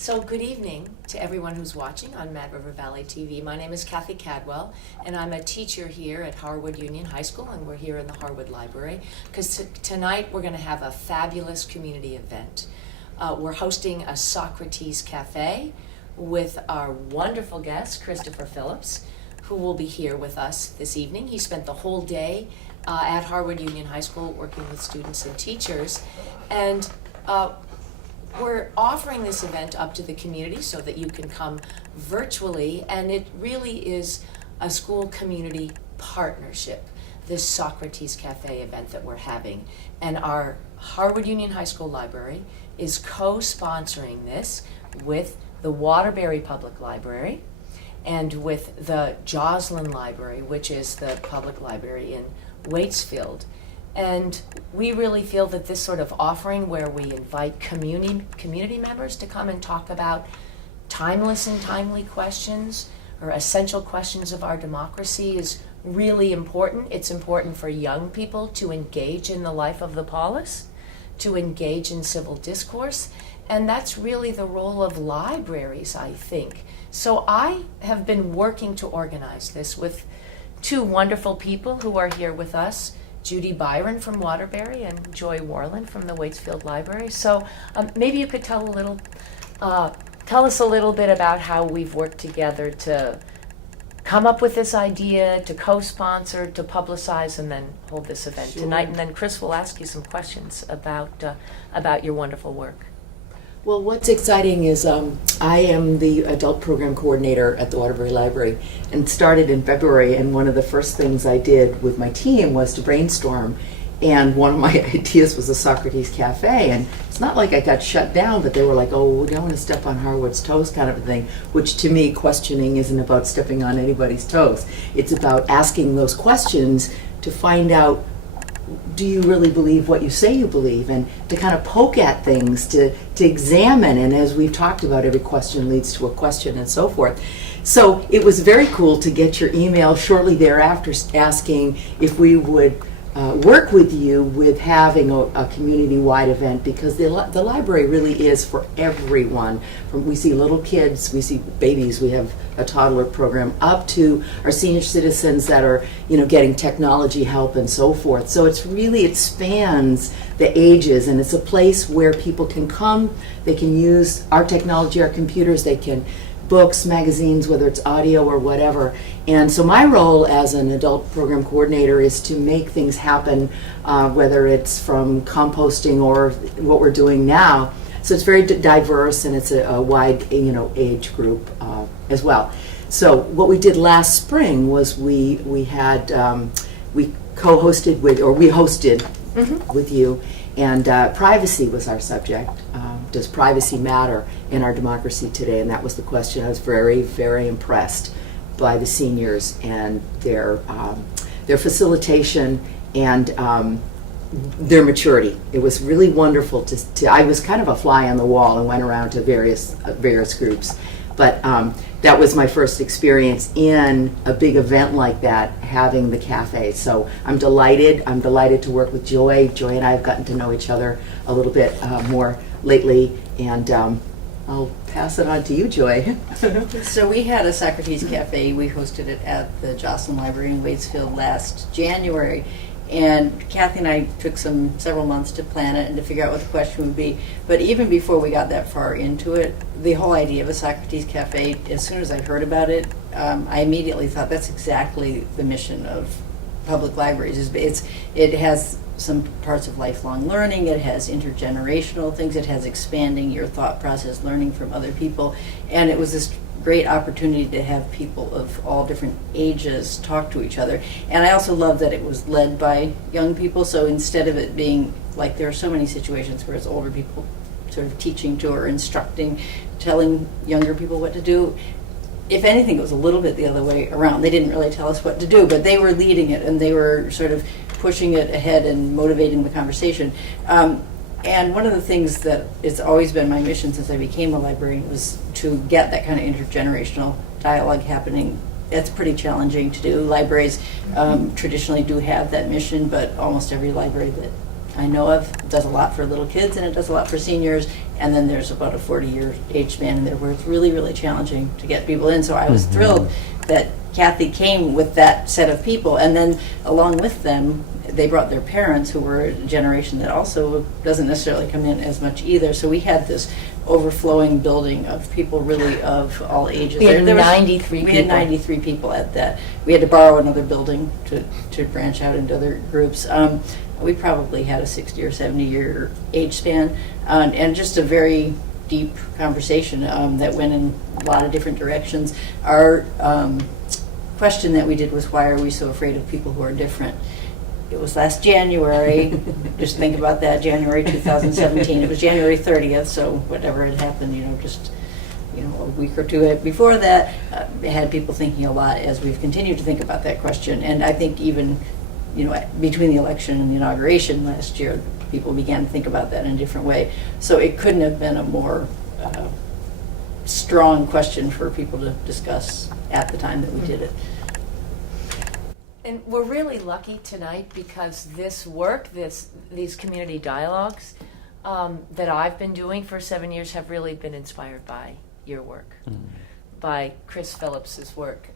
So good evening to everyone who's watching on Mad River Valley TV. My name is Kathy Cadwell, and I'm a teacher here at Harwood Union High School, and we're here in the Harwood Library because tonight we're going to have a fabulous community event. We're hosting a Socrates Cafe with our wonderful guest, Christopher Phillips, who will be here with us this evening. He spent the whole day at Harwood Union High School working with students and teachers, and we're offering this event up to the community so that you can come virtually, and it really is a school community partnership, this Socrates Cafe event that we're having. And our Harwood Union High School Library is co-sponsoring this with the Waterbury Public Library and with the Joslin Library, which is the public library in Waitsfield. And we really feel that this sort of offering where we invite community members to come and talk about timeless and timely questions or essential questions of our democracy is really important. It's important for young people to engage in the life of the polis, to engage in civil discourse, and that's really the role of libraries, I think. So I have been working to organize this with two wonderful people who are here with us, Judi Byron from Waterbury and Joy Worland from the Waitsfield Library. So maybe you could tell us a little bit about how we've worked together to come up with this idea, to co-sponsor, to publicize, and then hold this event tonight. And then Chris will ask you some questions about your wonderful work. Well, what's exciting is I am the adult program coordinator at the Waterbury Library and started in February, and one of the first things I did with my team was to brainstorm, and one of my ideas was a Socrates Cafe, and it's not like I got shut down, but they were like, oh, we don't want to step on Harwood's toes kind of a thing, which to me, questioning isn't about stepping on anybody's toes. It's about asking those questions to find out, do you really believe what you say you believe, and to kind of poke at things, to examine, and as we've talked about, every question leads to a question and so forth. So it was very cool to get your email shortly thereafter asking if we would work with you with having a community-wide event, because the library really is for everyone. We see little kids, we see babies, we have a toddler program, up to our senior citizens that are, getting technology help and so forth. So it spans the ages, and it's a place where people can come, they can use our technology, our computers, they can books, magazines, whether it's audio or whatever. And so my role as an adult program coordinator is to make things happen, whether it's from composting or what we're doing now. So it's very diverse, and it's a wide age group as well. So what we did last spring was we co-hosted with, or we hosted with you, and privacy was our subject. Does privacy matter in our democracy today? And that was the question. I was very, very impressed by the seniors and their facilitation and their maturity. It was really wonderful to I was kind of a fly on the wall and went around to various groups. But that was my first experience in a big event like that, having the cafe. So I'm delighted. I'm delighted to work with Joy. Joy and I have gotten to know each other a little bit more lately, and I'll pass it on to you, Joy. So we had a Socrates Cafe. We hosted it at the Joslin Library in Waitsfield last January. And Kathy and I took several months to plan it and to figure out what the question would be. But even before we got that far into it, the whole idea of a Socrates Cafe, as soon as I heard about it, I immediately thought that's exactly the mission of public libraries. It has some parts of lifelong learning, it has intergenerational things, it has expanding your thought process, learning from other people, and it was this great opportunity to have people of all different ages talk to each other. And I also love that it was led by young people, so instead of it being like, there are so many situations where it's older people sort of teaching to or instructing, telling younger people what to do. If anything, it was a little bit the other way around. They didn't really tell us what to do, but they were leading it, and they were sort of pushing it ahead and motivating the conversation. And one of the things that it's always been my mission since I became a librarian was to get that kind of intergenerational dialogue happening. It's pretty challenging to do. Libraries traditionally do have that mission, but almost every library that I know of, does a lot for little kids and it does a lot for seniors. And then there's about a 40-year age span in there where it's really, really challenging to get people in. So I was thrilled that Kathy came with that set of people. And then along with them, they brought their parents, who were a generation that also doesn't necessarily come in as much either. So we had this overflowing building of people really of all ages. We had There was- 93 We had people. 93 people at that. We had to borrow another building to branch out into other groups. We probably had a 60 or 70-year age span, and just a very deep conversation that went in a lot of different directions. Our question that we did was, why are we so afraid of people who are different? It was last January. Just think about that, January 2017. It was January 30th, so whatever had happened, just a week or two before that, had people thinking a lot as we've continued to think about that question. And I think even between the election and the inauguration last year, people began to think about that in a different way. So it couldn't have been a more strong question for people to discuss at the time that we did it. And we're really lucky tonight because this work, these community dialogues that I've been doing for 7 years have really been inspired by your work, by Chris Phillips's work.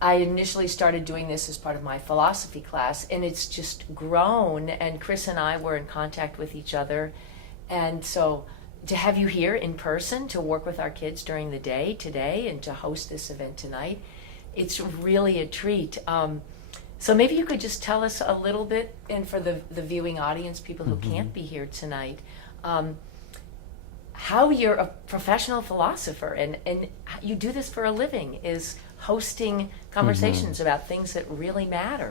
I initially started doing this as part of my philosophy class, and it's just grown, and Chris and I were in contact with each other. And so to have you here in person to work with our kids during the day today and to host this event tonight, it's really a treat. So maybe you could just tell us a little bit, and for the viewing audience, people who can't be here tonight, how you're a professional philosopher and you do this for a living, is hosting conversations about things that really matter.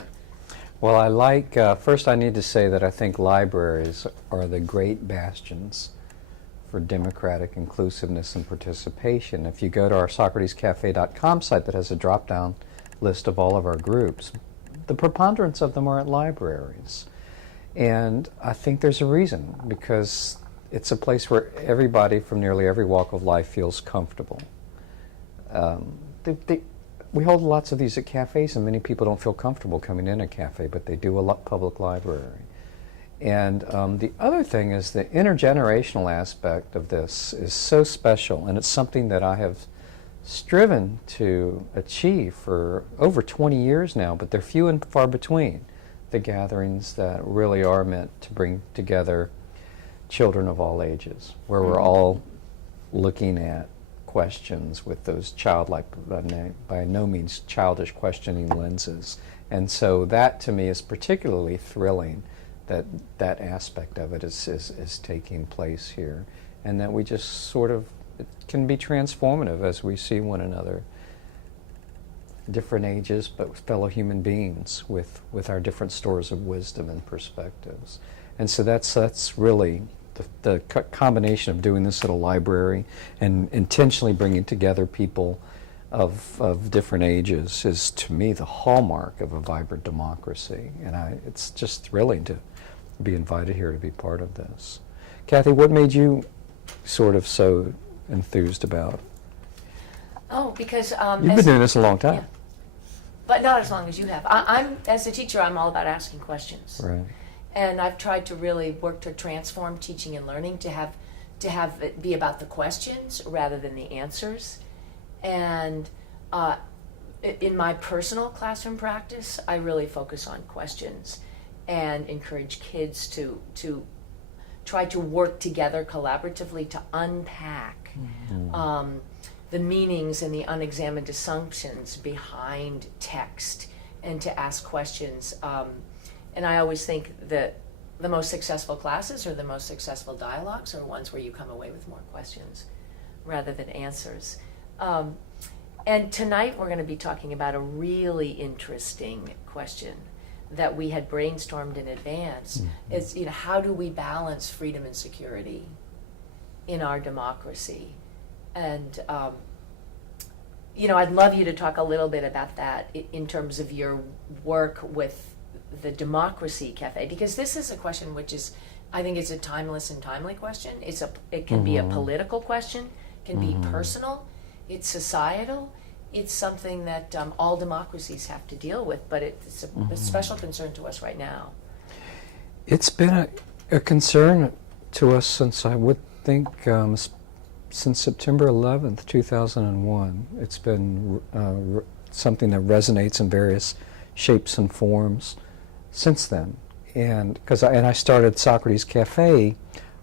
Well, I like, first I need to say that I think libraries are the great bastions for democratic inclusiveness and participation. If you go to our SocratesCafe.com site that has a drop-down list of all of our groups, the preponderance of them are at libraries. And I think there's a reason, because it's a place where everybody from nearly every walk of life feels comfortable. We hold lots of these at cafes, and many people don't feel comfortable coming in a cafe, but they do a public library. And the other thing is the intergenerational aspect of this is so special, and it's something that I have striven to achieve for over 20 years now, but they're few and far between, the gatherings that really are meant to bring together children of all ages, where we're all looking at questions with those childlike, by no means childish questioning lenses. And so that to me is particularly thrilling, that that aspect of it is taking place here, and that we just sort of, it can be transformative as we see one another, different ages, but fellow human beings with our different stores of wisdom and perspectives. And so that's really the combination of doing this at a library and intentionally bringing together people of different ages is, to me, the hallmark of a vibrant democracy. And it's just thrilling to be invited here to be part of this. Kathy, what made you sort of so enthused about? Oh, because You've been doing this a long time. Yeah. But not as long as you have. I'm as a teacher, I'm all about asking questions. Right. And I've tried to really work to transform teaching and learning to have it be about the questions rather than the answers. And in my personal classroom practice, I really focus on questions and encourage kids to try to work together collaboratively to unpack the meanings and the unexamined assumptions behind text, and to ask questions. And I always think that the most successful classes or the most successful dialogues are ones where you come away with more questions rather than answers. And tonight we're going to be talking about a really interesting question that we had brainstormed in advance. Is, how do we balance freedom and security in our democracy? And I'd love you to talk a little bit about that in terms of your work with the Democracy Cafe, because this is a question which is, I think it's a timeless and timely question. It can be a political question, can be personal, it's societal, it's something that all democracies have to deal with, but it's a special concern to us right now. It's been a concern to us since, I would think, since September 11th, 2001. It's been something that resonates in various shapes and forms since then. And I started Socrates Cafe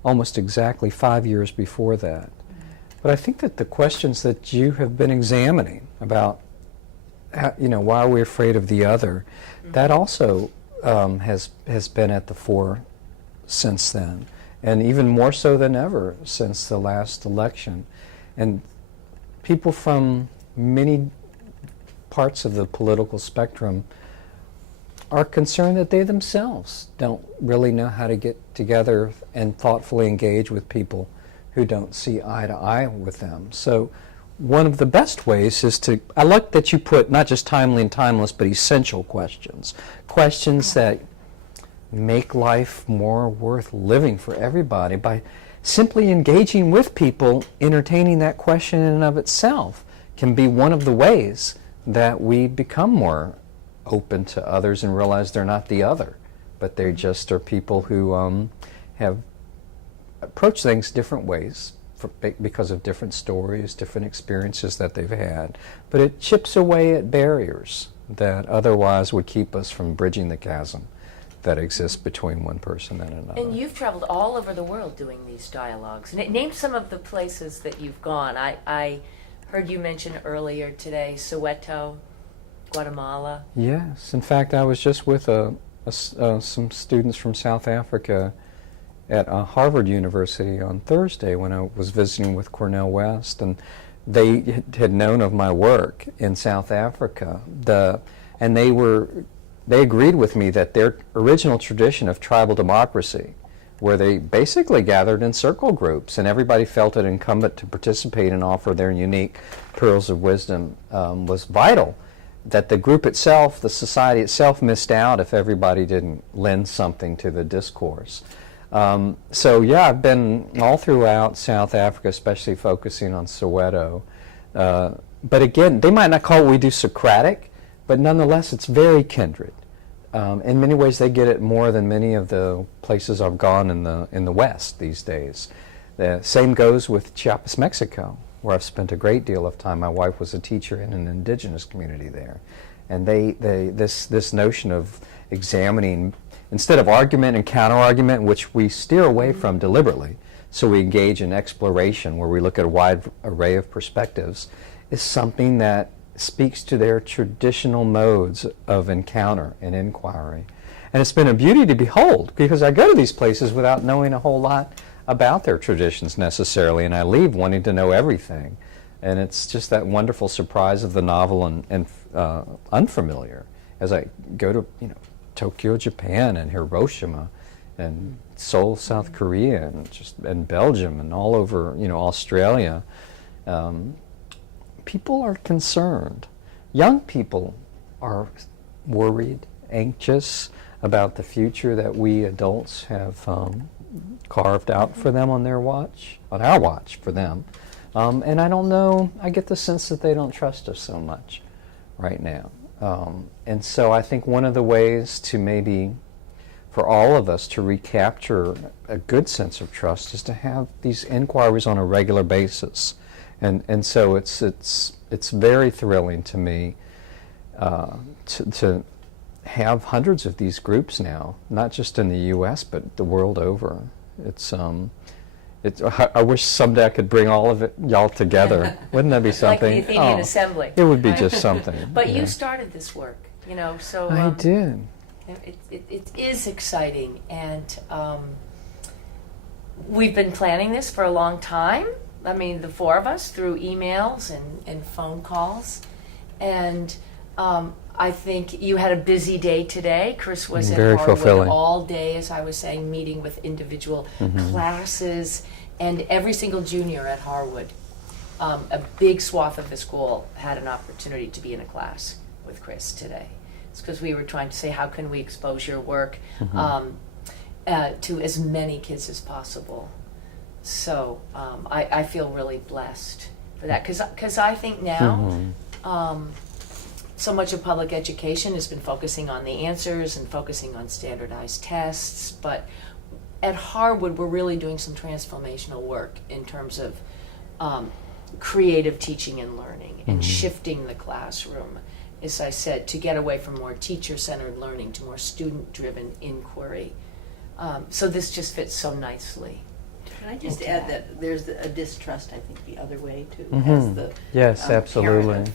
almost exactly 5 years before that. But I think that the questions that you have been examining about, why are we afraid of the other, that also has been at the fore since then, and even more so than ever since the last election. And people from many parts of the political spectrum are concerned that they themselves don't really know how to get together and thoughtfully engage with people who don't see eye to eye with them. So one of the best ways is I like that you put not just timely and timeless, but essential questions. Questions that make life more worth living for everybody by simply engaging with people. Entertaining that question in and of itself can be one of the ways that we become more open to others and realize they're not the other, but they just are people who have approached things different ways because of different stories, different experiences that they've had. But it chips away at barriers that otherwise would keep us from bridging the chasm that exists between one person and another. And you've traveled all over the world doing these dialogues. Name some of the places that you've gone. I heard you mention earlier today Soweto, Guatemala. Yes. In fact, I was just with some students from South Africa at Harwood University on Thursday when I was visiting with Cornell West, and they had known of my work in South Africa. And they agreed with me that their original tradition of tribal democracy, where they basically gathered in circle groups and everybody felt it incumbent to participate and offer their unique pearls of wisdom, was vital. That the group itself, the society itself, missed out if everybody didn't lend something to the discourse. So yeah, I've been all throughout South Africa, especially focusing on Soweto. But again, they might not call what we do Socratic, but nonetheless it's very kindred. In many ways they get it more than many of the places I've gone in the West these days. The same goes with Chiapas, Mexico, where I've spent a great deal of time. My wife was a teacher in an indigenous community there. And this notion of examining, instead of argument and counter-argument, which we steer away from deliberately, so we engage in exploration where we look at a wide array of perspectives, is something that speaks to their traditional modes of encounter and inquiry. And it's been a beauty to behold, because I go to these places without knowing a whole lot about their traditions necessarily, and I leave wanting to know everything. And it's just that wonderful surprise of the novel and unfamiliar as I go to Tokyo, Japan, and Hiroshima, and Seoul, South Korea, and Belgium, and all over Australia. People are concerned. Young people are worried, anxious about the future that we adults have carved out for them on our watch for them. And I don't know, I get the sense that they don't trust us so much right now. And so I think one of the ways to maybe, for all of us to recapture a good sense of trust is to have these inquiries on a regular basis. And so it's very thrilling to me to have hundreds of these groups now, not just in the U.S. but the world over. I wish someday I could bring all of y'all together. Wouldn't that be something? Like the Athenian Assembly. It would be just something. But you started this work, so... I did. It is exciting, and we've been planning this for a long time. I mean, the four of us, through emails and phone calls. And I think you had a busy day today. Chris was Very at Harwood fulfilling. all day, as I was saying, meeting with individual classes, and every single junior at Harwood. A big swath of the school had an opportunity to be in a class with Chris today. It's because we were trying to say, how can we expose your work to as many kids as possible? So I feel really blessed for that, because I think now so much of public education has been focusing on the answers and focusing on standardized tests, but at Harwood we're really doing some transformational work in terms of creative teaching and learning and shifting the classroom, as I said, to get away from more teacher-centered learning to more student-driven inquiry. So this just fits so nicely. Can I just into add that. that there's a distrust, I think, the other way too, Mhm. as the Yes, parent absolutely. of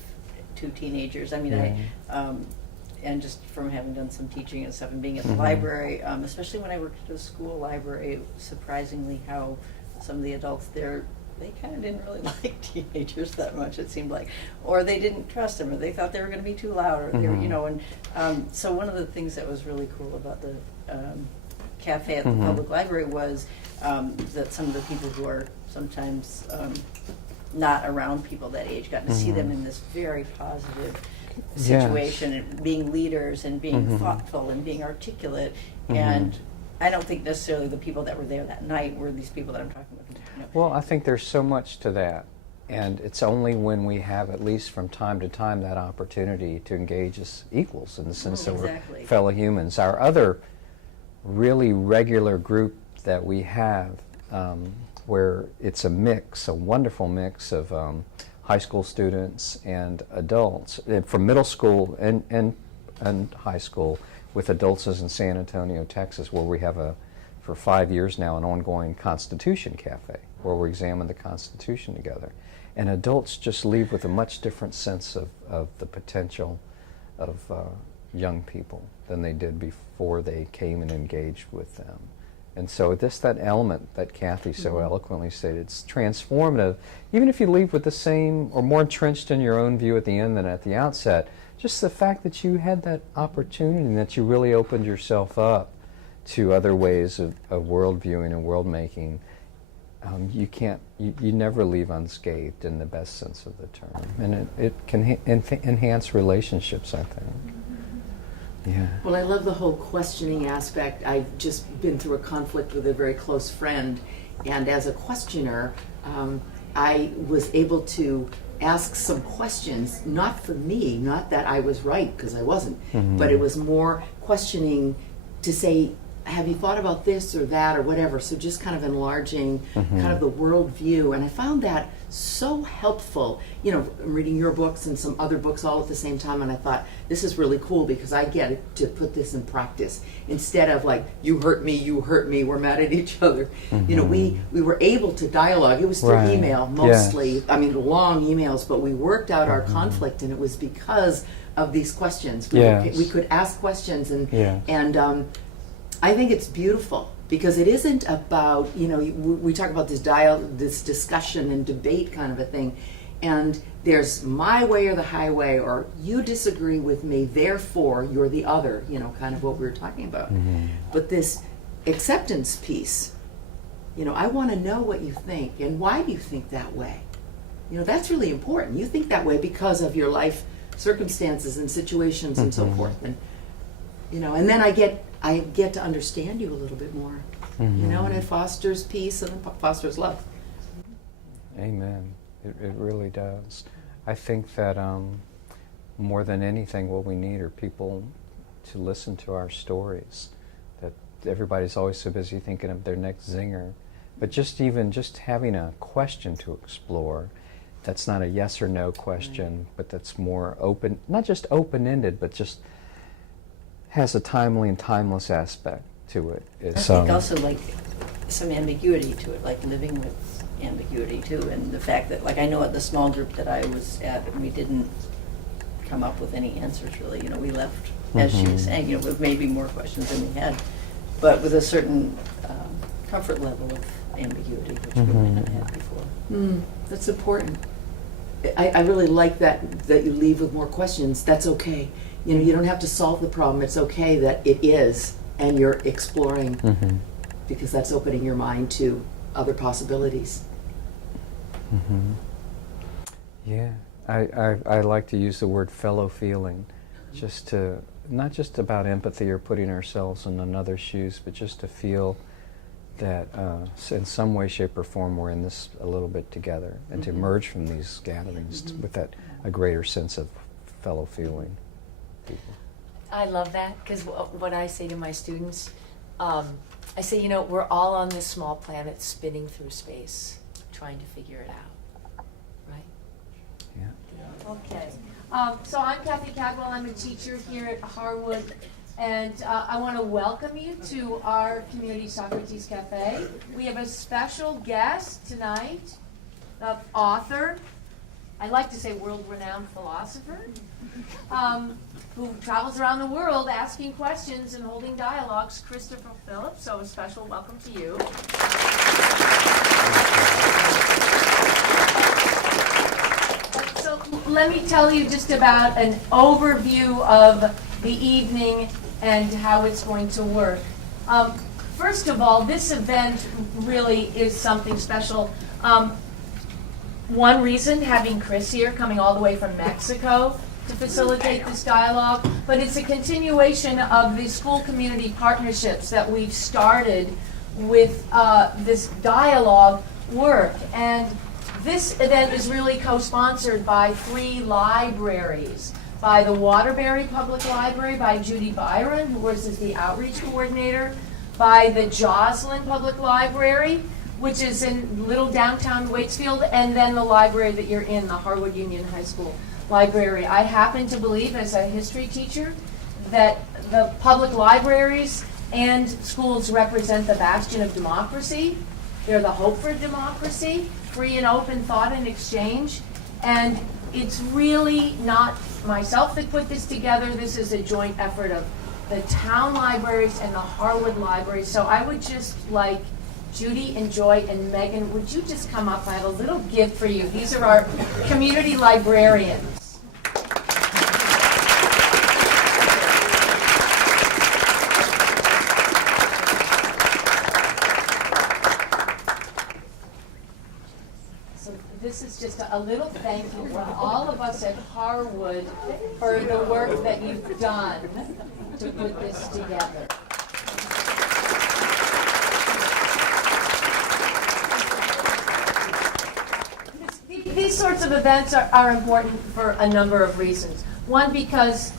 two teenagers. I mean, and just from having done some teaching and stuff and being at the library, especially when I worked at a school library, surprisingly how some of the adults there, they kind of didn't really like teenagers that much, it seemed like, or they didn't trust them, or they thought they were going to be too loud, or they were, you know, and so one of the things that was really cool about the cafe at the public library was that some of the people who are sometimes not around people that age got to see them in this very positive situation, and being leaders and being thoughtful and being articulate. And I don't think necessarily the people that were there that night were these people that I'm talking about. You know. Well, I think there's so much to that, and it's only when we have, at least from time to time, that opportunity to engage as equals in the sense that Exactly. we're fellow humans. Our other really regular group that we have, where it's a mix, a wonderful mix of high school students and adults, from middle school and high school, with adults is in San Antonio, Texas, where we have for 5 years now, an ongoing Constitution Cafe, where we examine the Constitution together. And adults just leave with a much different sense of the potential of young people than they did before they came and engaged with them. And so that element that Kathy so eloquently stated, it's transformative. Even if you leave with the same or more entrenched in your own view at the end than at the outset, just the fact that you had that opportunity and that you really opened yourself up to other ways of world viewing and world making, you never leave unscathed in the best sense of the term. And it can enhance relationships, I think. Yeah. Well, I love the whole questioning aspect. I've just been through a conflict with a very close friend, and as a questioner, I was able to ask some questions, not for me, not that I was right, because I wasn't, but it was more questioning to say, have you thought about this or that or whatever? So just kind of enlarging kind of the world view. And I found that so helpful. You know, reading your books and some other books all at the same time, and I thought, this is really cool because I get to put this in practice. Instead of like, you hurt me, we're mad at each other. You know, we were able to dialogue. It was through Right. email mostly. Yes. I mean, long emails, but we worked out our conflict, and it was because of these questions. We could ask questions, and I think it's beautiful because it isn't about, you know, we talk about this discussion and debate kind of a thing, and there's my way or the highway, or you disagree with me, therefore you're the other, you know, kind of what we were talking about. But this acceptance piece, you know, I want to know what you think and why do you think that way? You know, that's really important. You think that way because of your life circumstances and situations and so forth, and you know, and then I get to understand you a little bit more, you know, and it fosters peace and it fosters love. Amen. It really does. I think that more than anything, what we need are people to listen to our stories. That everybody's always so busy thinking of their next zinger, but just having a question to explore. That's not a yes or no question, but that's more open, not just open-ended, but just has a timely and timeless aspect to it. I think also like some ambiguity to it, like living with ambiguity too, and the fact that, like, I know at the small group that I was at, we didn't come up with any answers really. You know, we left, as she was saying, you know, with maybe more questions than we had, but with a certain comfort level of ambiguity, which we might not have before. That's important. I really like that you leave with more questions. That's okay. You know, you don't have to solve the problem. It's okay that it is, and you're exploring, because that's opening your mind to other possibilities. Yeah, I like to use the word fellow feeling, just to, not just about empathy or putting ourselves in another's shoes, but just to feel that in some way, shape, or form we're in this a little bit together, and to emerge from these gatherings with a greater sense of fellow feeling people. I love that, because what I say to my students, I say, you know, we're all on this small planet spinning through space, trying to figure it out, right? Yeah. Okay. So I'm Kathy Cadwell. I'm a teacher here at Harwood, and I want to welcome you to our community Socrates Cafe. We have a special guest tonight, the author, I like to say world-renowned philosopher, who travels around the world asking questions and holding dialogues, Christopher Phillips. So a special welcome to you. So let me tell you just about an overview of the evening and how it's going to work. First of all, this event really is something special. One reason, having Chris here, coming all the way from Mexico to facilitate this dialogue, but it's a continuation of the school community partnerships that we've started with this dialogue work. And this event is really co-sponsored by 3 libraries, by the Waterbury Public Library, by Judi Byron, who works as the outreach coordinator, by the Joslin Public Library, which is in little downtown Waitsfield, and then the library that you're in, the Harwood Union High School library. I happen to believe, as a history teacher, that the public libraries and schools represent the bastion of democracy. They're the hope for democracy, free and open thought and exchange. And it's really not myself that put this together. This is a joint effort of the town libraries and the Harwood Library. So I would just like Judi and Joy and Megan, would you just come up? I have a little gift for you. These are our community librarians. So this is just a little thank you from all of us at Harwood for the work that you've done to put this together. These sorts of events are important for a number of reasons. One, because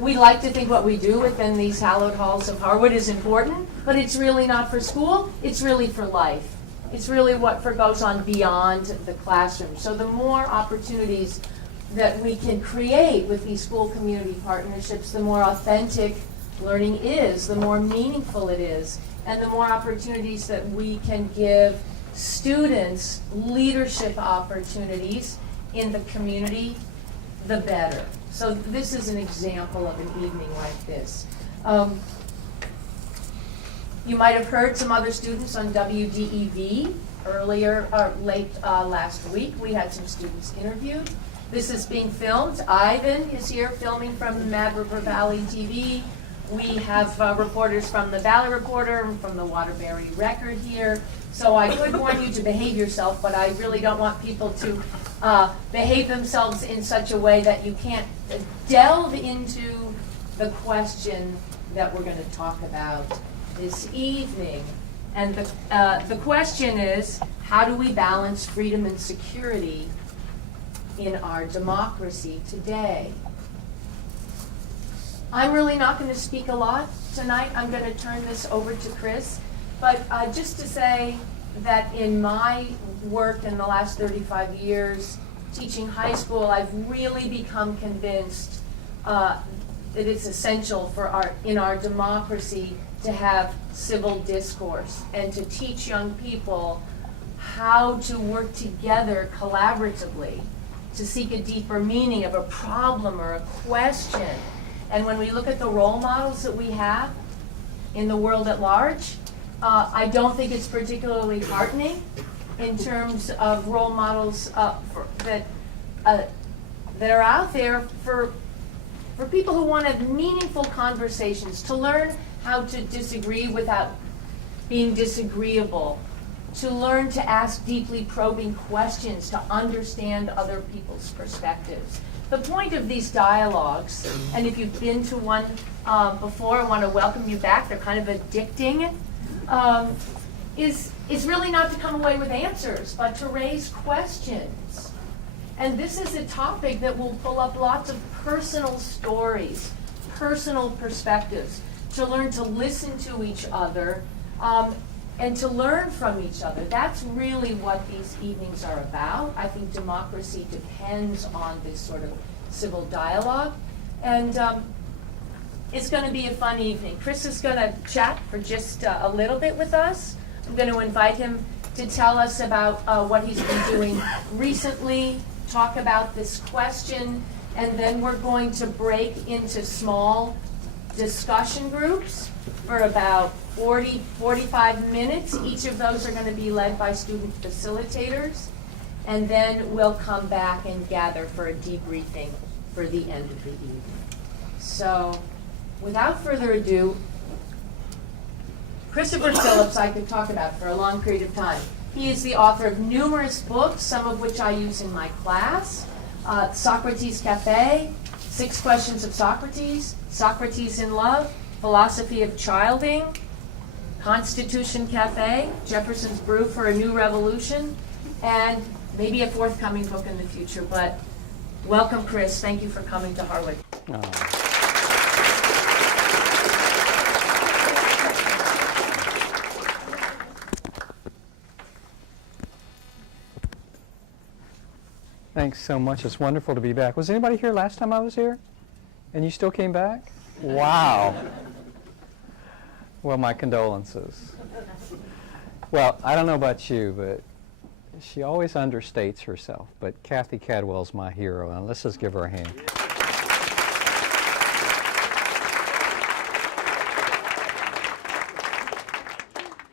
we like to think what we do within these hallowed halls of Harwood is important, but it's really not for school, it's really for life. It's really what goes on beyond the classroom. So the more opportunities that we can create with these school community partnerships, the more authentic learning is, the more meaningful it is, and the more opportunities that we can give students leadership opportunities in the community, the better. So this is an example of an evening like this. You might have heard some other students on WDEV earlier, or late last week. We had some students interviewed. This is being filmed. Ivan is here filming from Mad River Valley TV. We have reporters from the Valley Reporter and from the Waterbury Record here. So I could warn you to behave yourself, but I really don't want people to behave themselves in such a way that you can't delve into the question that we're going to talk about this evening. And the question is, how do we balance freedom and security in our democracy today? I'm really not going to speak a lot tonight. I'm going to turn this over to Chris. But just to say that in my work in the last 35 years teaching high school, I've really become convinced that it's essential for in our democracy to have civil discourse and to teach young people how to work together collaboratively to seek a deeper meaning of a problem or a question. And when we look at the role models that we have in the world at large, I don't think it's particularly heartening in terms of role models that are out there for people who want to have meaningful conversations, to learn how to disagree without being disagreeable, to learn to ask deeply probing questions, to understand other people's perspectives. The point of these dialogues, and if you've been to one before, I want to welcome you back, they're kind of addicting, is really not to come away with answers, but to raise questions. And this is a topic that will pull up lots of personal stories, personal perspectives, to learn to listen to each other, and to learn from each other. That's really what these evenings are about. I think democracy depends on this sort of civil dialogue. And it's going to be a fun evening. Chris is going to chat for just a little bit with us. I'm going to invite him to tell us about what he's been doing recently, talk about this question, and then we're going to break into small discussion groups for about 45 minutes. Each of those are going to be led by student facilitators. And then we'll come back and gather for a debriefing for the end of the evening. So, without further ado, Christopher Phillips I could talk about for a long period of time. He is the author of numerous books, some of which I use in my class. Socrates Cafe, 6 Questions of Socrates, Socrates in Love, Philosophy of Childing, Constitution Cafe, Jefferson's Brew for a New Revolution, and maybe a forthcoming book in the future. But welcome, Chris. Thank you for coming to Harwood. Thanks so much. It's wonderful to be back. Was anybody here last time I was here? And you still came back? Wow. Well, my condolences. Well, I don't know about you, but she always understates herself. But Kathy Cadwell's my hero, and let's just give her a hand.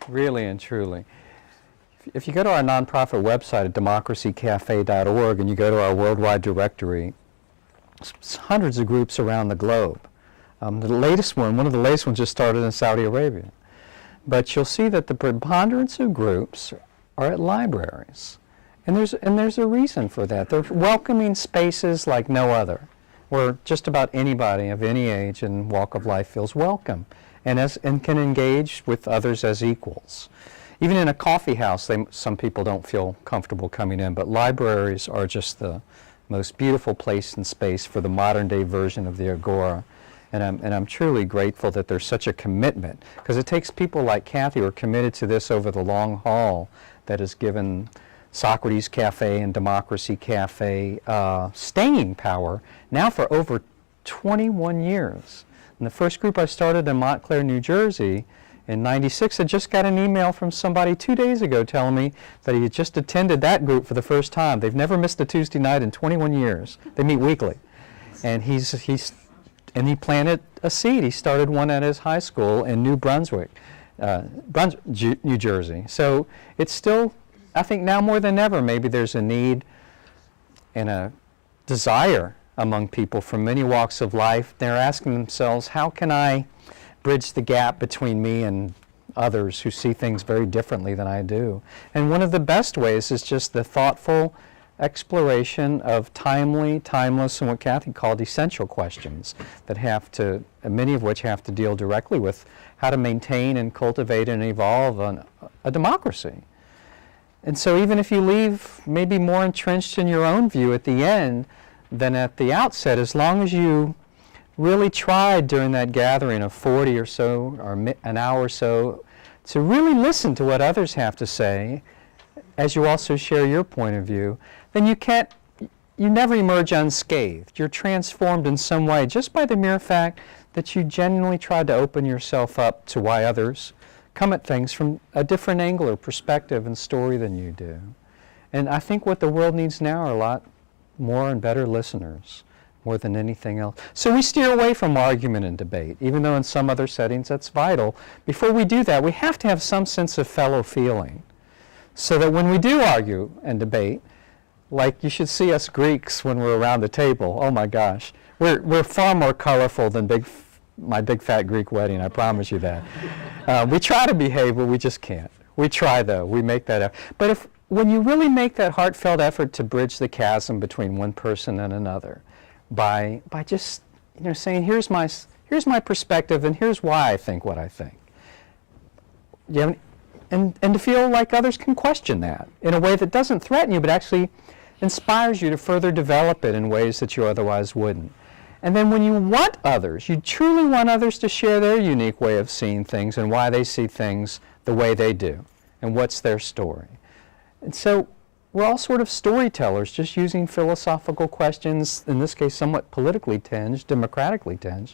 Really and truly. If you go to our nonprofit website at democracycafe.org and you go to our worldwide directory, hundreds of groups around the globe. The latest one of the latest ones just started in Saudi Arabia. But you'll see that the preponderance of groups are at libraries. And there's a reason for that. They're welcoming spaces like no other, where just about anybody of any age and walk of life feels welcome and can engage with others as equals. Even in a coffee house, some people don't feel comfortable coming in, but libraries are just the most beautiful place and space for the modern day version of the Agora. And I'm truly grateful that there's such a commitment, because it takes people like Kathy who are committed to this over the long haul that has given Socrates Cafe and Democracy Cafe staying power now for over 21 years. And the first group I started in Montclair, New Jersey, in '96, I just got an email from somebody 2 days ago telling me that he had just attended that group for the first time. They've never missed a Tuesday night in 21 years. They meet weekly. And he planted a seed. He started one at his high school in New Brunswick, New Jersey. So it's still, I think now more than ever, maybe there's a need and a desire among people from many walks of life. They're asking themselves, how can I bridge the gap between me and others who see things very differently than I do? And one of the best ways is just the thoughtful exploration of timely, timeless, and what Kathy called essential questions that have to, many of which have to deal directly with how to maintain and cultivate and evolve a democracy. And so even if you leave maybe more entrenched in your own view at the end than at the outset, as long as you really tried during that gathering of 40 or so, or an hour or so, to really listen to what others have to say, as you also share your point of view, then you never emerge unscathed. You're transformed in some way just by the mere fact that you genuinely tried to open yourself up to why others come at things from a different angle or perspective and story than you do. And I think what the world needs now are a lot more and better listeners, more than anything else. So we steer away from argument and debate, even though in some other settings that's vital. Before we do that, we have to have some sense of fellow feeling, so that when we do argue and debate, like you should see us Greeks when we're around the table, oh my gosh, we're far more colorful than my big fat Greek wedding, I promise you that. We try to behave, but we just can't. We try though, we make that effort. But when you really make that heartfelt effort to bridge the chasm between one person and another, by just saying, here's my perspective and here's why I think what I think. And to feel like others can question that in a way that doesn't threaten you, but actually inspires you to further develop it in ways that you otherwise wouldn't. And then when you want others, you truly want others to share their unique way of seeing things and why they see things the way they do and what's their story. And so we're all sort of storytellers, just using philosophical questions, in this case somewhat politically tinged, democratically tinged.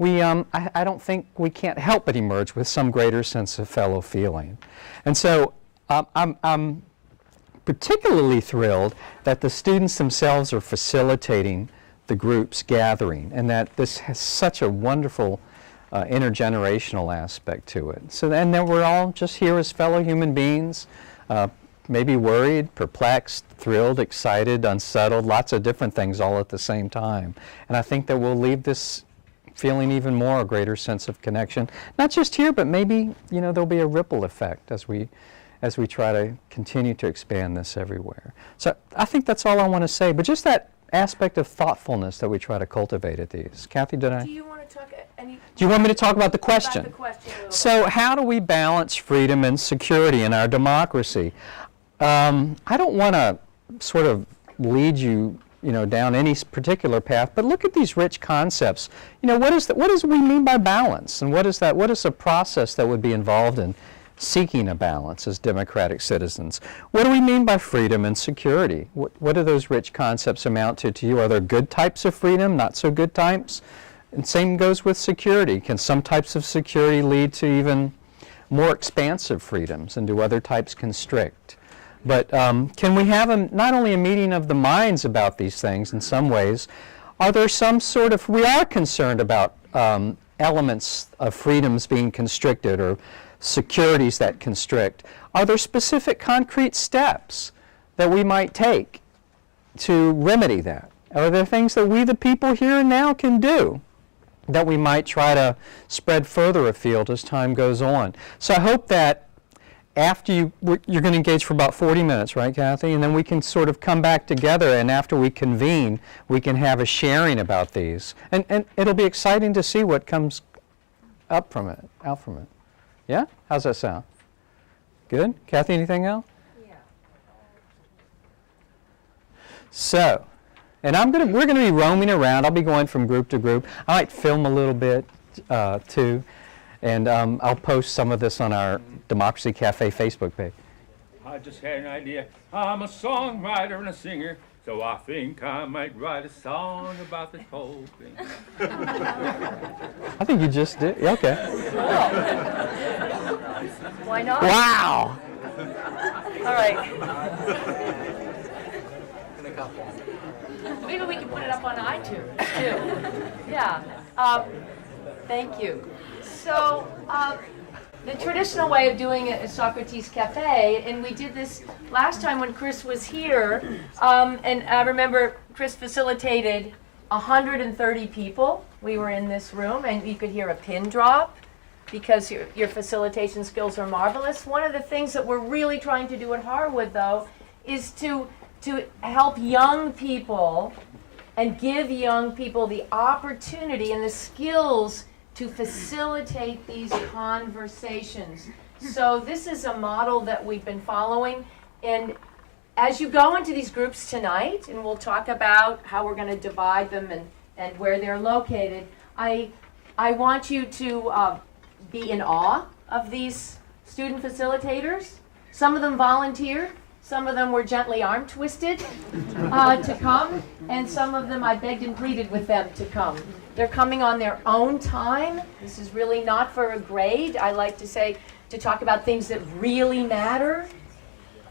I don't think we can't help but emerge with some greater sense of fellow feeling. And so I'm particularly thrilled that the students themselves are facilitating the groups gathering, and that this has such a wonderful intergenerational aspect to it. So, and then we're all just here as fellow human beings, maybe worried, perplexed, thrilled, excited, unsettled, lots of different things all at the same time. And I think that we'll leave this feeling even more a greater sense of connection, not just here, but maybe, you know, there'll be a ripple effect as we try to continue to expand this everywhere. So I think that's all I want to say, but just that aspect of thoughtfulness that we try to cultivate at these. Kathy, did I? Do you want to talk any? Do you want me to talk about the question? About the question a little So how do we balance freedom and security in our democracy? I don't want to sort of lead you, down any particular path, but look at these rich concepts. What does we mean by balance, and what is that? What is the process that would be involved in seeking a balance as democratic citizens? What do we mean by freedom and security? What do those rich concepts amount to you? Are there good types of freedom, not so good types? And same goes with security. Can some types of security lead to even more expansive freedoms, and do other types constrict? But can we have not only a meeting of the minds about these things in some ways, are there some sort of, we are concerned about elements of freedoms being constricted or securities that constrict. Are there specific concrete steps that we might take to remedy that? Are there things that we, the people here and now, can do that we might try to spread further afield as time goes on? So I hope that after you're going to engage for about 40 minutes, right, Kathy? And then we can sort of come back together, and after we convene, we can have a sharing about these. And it'll be exciting to see what comes out from it. Yeah? How's that sound? Good? Kathy, anything else? Yeah. So, and we're going to be roaming around. I'll be going from group to group. I might film a little bit too, and I'll post some of this on our Democracy Cafe Facebook page. I just had an idea. I'm a songwriter and a singer, so I think I might write a song about this whole thing. I think you just did. Okay. Why not? Wow. All right. Maybe we can put it up on iTunes too. Yeah. Thank you. So the traditional way of doing it is Socrates Cafe, and we did this last time when Chris was here. And I remember Chris facilitated 130 people. We were in this room, and you could hear a pin drop because your facilitation skills are marvelous. One of the things that we're really trying to do at Harwood, though, is to help young people and give young people the opportunity and the skills to facilitate these conversations. So this is a model that we've been following, and as you go into these groups tonight, and we'll talk about how we're going to divide them and where they're located, I want you to be in awe of these student facilitators. Some of them volunteered, some of them were gently arm twisted to come, and some of them I begged and pleaded with them to come. They're coming on their own time. This is really not for a grade. I like to say, to talk about things that really matter,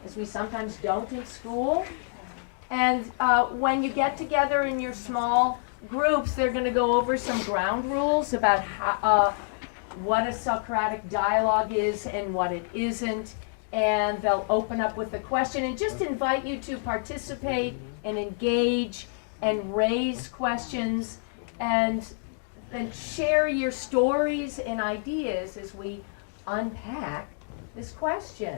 as we sometimes don't in school. And when you get together in your small groups, they're going to go over some ground rules about how, what a Socratic dialogue is and what it isn't. And they'll open up with a question and just invite you to participate and engage and raise questions and share your stories and ideas as we unpack this question.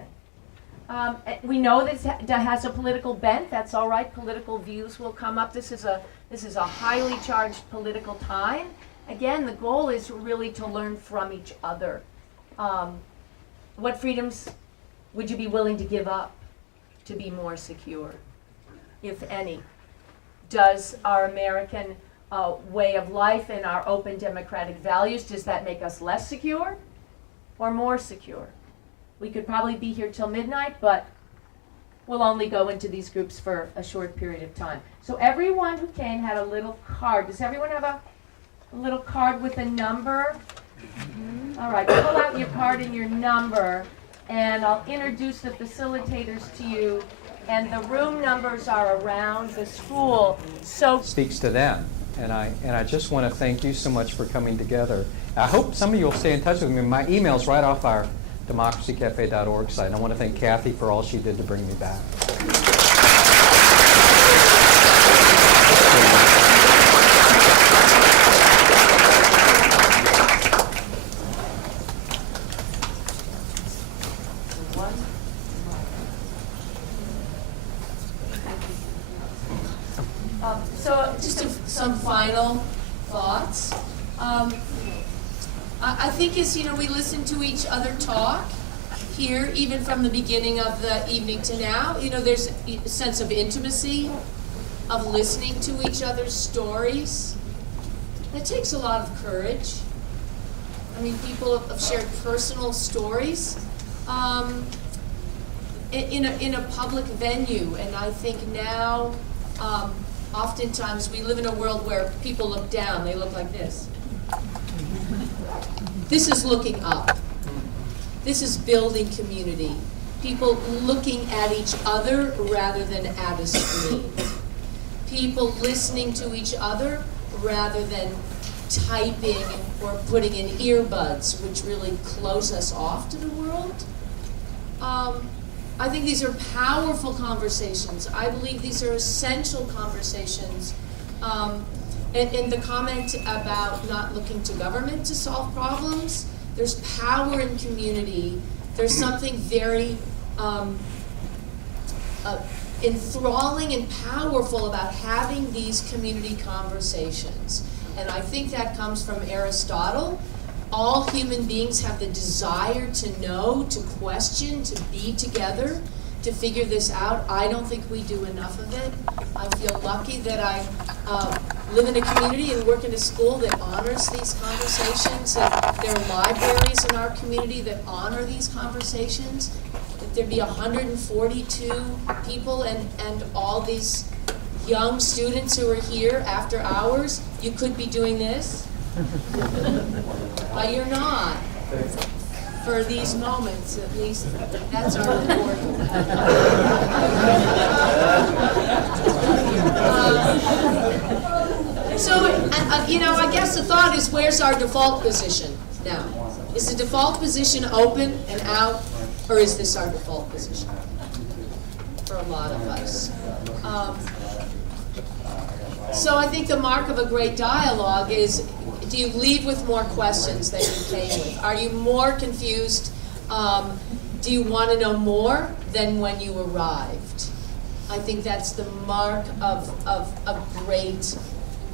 We know that has a political bent. That's all right. Political views will come up. This is a highly charged political time. Again, the goal is really to learn from each other. What freedoms would you be willing to give up to be more secure? if any, does our American way of life and our open democratic values, does that make us less secure or more secure? We could probably be here till midnight, but we'll only go into these groups for a short period of time. So everyone who came had a little card. Does everyone have a little card with a number? All right, pull out your card and your number, and I'll introduce the facilitators to you. And the room numbers are around the school. So Speaks to them. And I just want to thank you so much for coming together. I hope some of you will stay in touch with me. My email's right off our democracycafe.org site. And I want to thank Kathy for all she did to bring me back. So just some final thoughts. I think as we listen to each other talk here, even from the beginning of the evening to now, there's a sense of intimacy, of listening to each other's stories. It takes a lot of courage. I mean, people have shared personal stories in a public venue, and I think now, oftentimes we live in a world where people look down. They look like this. This is looking up. This is building community. People looking at each other rather than at a screen. People listening to each other rather than typing or putting in earbuds, which really close us off to the world. I think these are powerful conversations. I believe these are essential conversations. And the comment about not looking to government to solve problems, there's power in community. There's something very enthralling and powerful about having these community conversations. And I think that comes from Aristotle. All human beings have the desire to know, to question, to be together, to figure this out. I don't think we do enough of it. I feel lucky that I live in a community and work in a school that honors these conversations, that there are libraries in our community that honor these conversations, that there'd be 142 people and all these young students who are here after hours. You could be doing this, but you're not. For these moments, at least, that's our reward. I guess the thought is, where's our default position now? Is the default position open and out, or is this our default position for a lot of us? So I think the mark of a great dialogue is, do you leave with more questions than you came with? Are you more confused? Do you want to know more than when you arrived? I think that's the mark of a great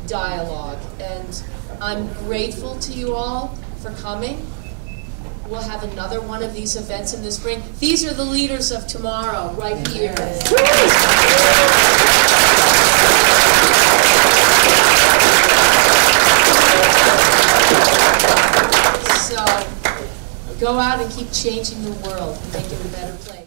dialogue. And I'm grateful to you all for coming. We'll have another one of these events in the spring. These are the leaders of tomorrow, right here. So go out and keep changing the world and make it a better place.